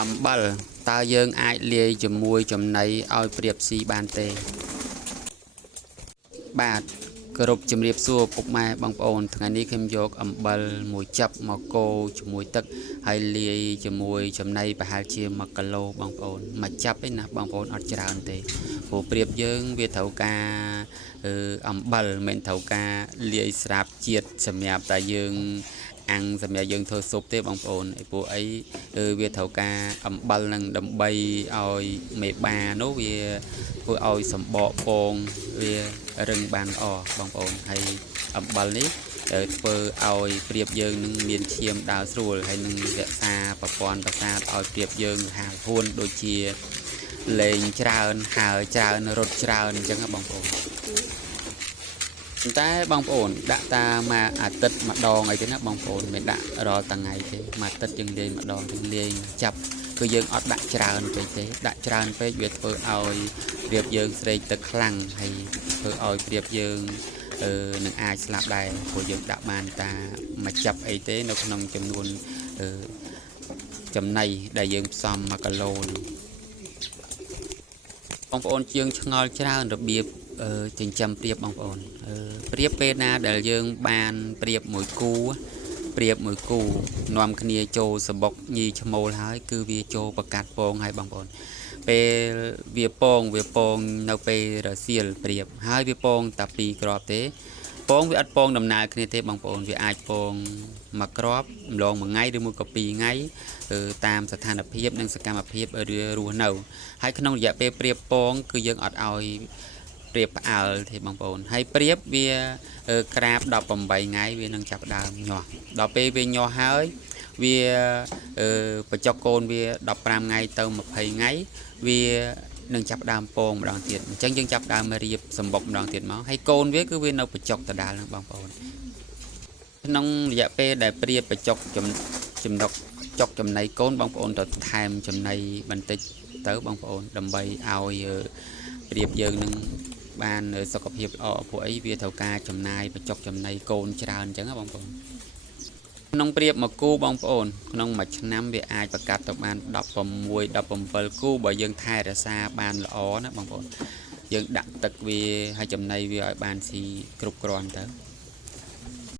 អំបិលតើយើងអាចលាយជាមួយចំណីឲ្យប្រៀបស៊ីបានទេបាទគោរពជំរាបសួរពុកម៉ែបងប្អូនថ្ងៃនេះខ្ញុំយកអំបិលមួយចិបមកកូរជាមួយទឹកហើយលាយជាមួយចំណីប្រហែលជា1គីឡូបងប្អូនមកចាប់ឯណាបងប្អូនអត់ច្រើនទេព្រោះប្រៀបយើងវាត្រូវការអំបិលមិនត្រូវការលាយស្រាប់ជាតិសម្រាប់តែយើងអាំងសម្រាប់យើងធ្វើស៊ុបទេបងប្អូនឯពួកអីវាត្រូវការអំបិលនឹងដើម្បីឲ្យមេបានោះវាធ្វើឲ្យសម្បកពងវារឹងបានល្អបងប្អូនហើយអំបិលនេះធ្វើឲ្យប្រៀបយើងនឹងមានឈាមដើរស្រួលហើយនឹងរក្សាប្រព័ន្ធប្រសាទឲ្យប្រៀបយើងហាលហួនដូចជាលេងច្រើនហើច្រើនរត់ច្រើនអញ្ចឹងបងប្អូនតែបងប្អូនដាក់តាមកអាទិត្យម្ដងអីទេណាបងប្អូនមិនដាក់រាល់ថ្ងៃទេមួយអាទិត្យយើងលាយម្ដងយើងលាយចាប់គឺយើងអត់ដាក់ច្រើនពេកទេដាក់ច្រើនពេកវាធ្វើឲ្យប្រៀបយើងស្រេកទឹកខ្លាំងហើយធ្វើឲ្យប្រៀបយើងនឹងអាចស្លាប់ដែរព្រោះយើងដាក់បានតាមកចាប់អីទេនៅក្នុងចំនួនចំណីដែលយើងផ្សំ1គីឡូបងប្អូនជាងឆ្ងល់ច្រើនរបៀបចិញ្ចឹមប្រៀបបងប្អូនប្រៀបពេលណាដែលយើងបានប្រៀបមួយគូនាំគ្នាចូលសបុកញីឈ្មោលហើយគឺវាចូលប្រកាត់ពងហើយបងប្អូនពេលវាពងនៅពេលរសៀលប្រៀបហើយវាពងតែ2គ្រាប់ទេពងវាអត់ពងដំណើរគ្នាទេបងប្អូនវាអាចពងមួយគ្រាប់ម្លងមួយថ្ងៃឬមួយក៏2ថ្ងៃតាមស្ថានភាពនិងសកម្មភាពរស់នៅហើយក្នុងរយៈពេលប្រៀបពងគឺយើងអត់ឲ្យប្រៀបផ្អើលទេបងប្អូនហើយប្រៀបវាក្រាប18ថ្ងៃវានឹងចាប់ដើមញាស់ដល់ពេលវាញាស់ហើយវាបញ្ចុកកូនវា15ថ្ងៃទៅ20ថ្ងៃវានឹងចាប់ដើមពងម្ដងទៀតអញ្ចឹងយើងចាប់ដើមរៀបសម្បុកម្ដងទៀតមកហើយកូនវាគឺវានៅបញ្ចុកដដាលហ្នឹងបងប្អូនក្នុងរយៈពេលដែលប្រៀបបញ្ចុកចំណុកចុកចំណីកូនបងប្អូនទៅថែមចំណីបន្តិចទៅបងប្អូនដើម្បីឲ្យប្រៀបយើងនឹងបានសុខភាពល្អពួកអីវាត្រូវការចំណាយបញ្ចុកចំណីកូនច្រើនអញ្ចឹងណាបងប្អូនក្នុងប្រៀបមួយគូបងប្អូនក្នុងមួយឆ្នាំវាអាចប្រកាសទៅបាន16 17គូបើយើងថែរក្សាបានល្អណាបងប្អូនយើងដាក់ទឹកវាហើយចំណីវាឲ្យបានស៊ីគ្រប់គ្រាន់ទៅ